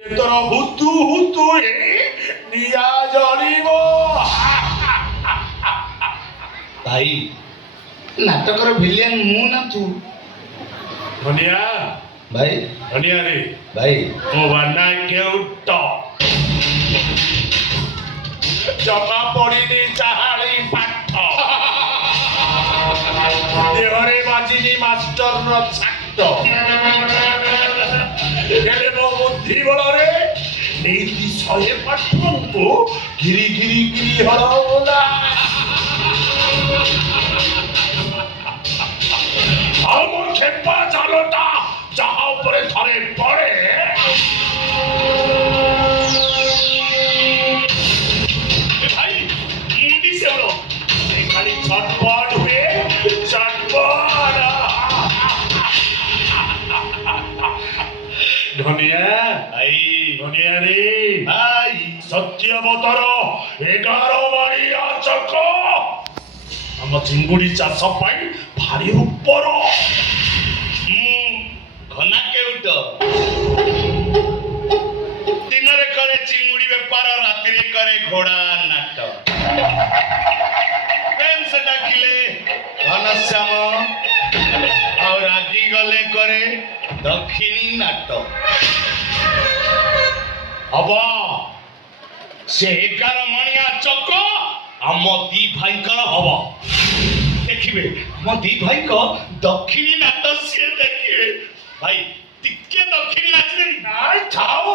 তোর হুতু হুতু নিয়া জ্বলিব। ভাই নাটকর ভিলিয়ান মু না তু? ধনিয়া ভাই ধনিয়া রে ভাই ମୋ ବାନା କେଉଟ ଜମା ପଡ଼ିନି ଚାହାଳି ପାଠ ଦେହରେ ବାଜିନି ମାଷ୍ଟରର ଛାଟ ହେଲେ ମୋ ବୁଦ୍ଧି ବଳରେ ନେଇଛି 100 ପାଠଙ୍କୁ ଘିରି ଘିରି ଘିରି ହଳଉଲା। ଆଉ ମୋ ଖେପା ଚାଲଟା ଯାହା ଉପରେ ଥରେ ପଡ଼େ ଭାଇ ମୁଣ୍ଡି ସେଉଳ ସେ ଖାଲି ଛଟପଟ ହୁଏ ଛଟପଟ। ଧନିଆ ଭାଇ ଧନିଆ ରେ ଭାଇ ସତ୍ୟବତର 11 ବାଡ଼ିଆ ଚକ ଆମ ଚିଙ୍ଗୁଡ଼ି ଚାଷ ପାଇଁ ଭାରି ଉପର। ମୁଁ ଘନା କେଉଟ ଦିନରେ କରେ ଚିଙ୍ଗୁଡ଼ି ବେପାର, ରାତିରେ କରେ ଘୋଡ଼ା ନାଟ। ପ୍ରେମ ସେ ଡାକିଲେ ଘନଶ୍ୟାମ, ଆଉ ରାଗି ଗଲେ କରେ ଦକ୍ଷିଣୀ ନାଟ। ହବ ସେ 11 ମଣିଆ ଚକ ଆମ ଦି ଭାଇଙ୍କର ହବ। ଦେଖିବେ ଆମ ଦି ଭାଇଙ୍କ ଦକ୍ଷିଣୀ ନାଟ ସିଏ ଦେଖିବେ। ଭାଇ ଟିକେ ଦକ୍ଷିଣୀ ନାଚିଦେବି। ନାଇଁ ଥାଉ।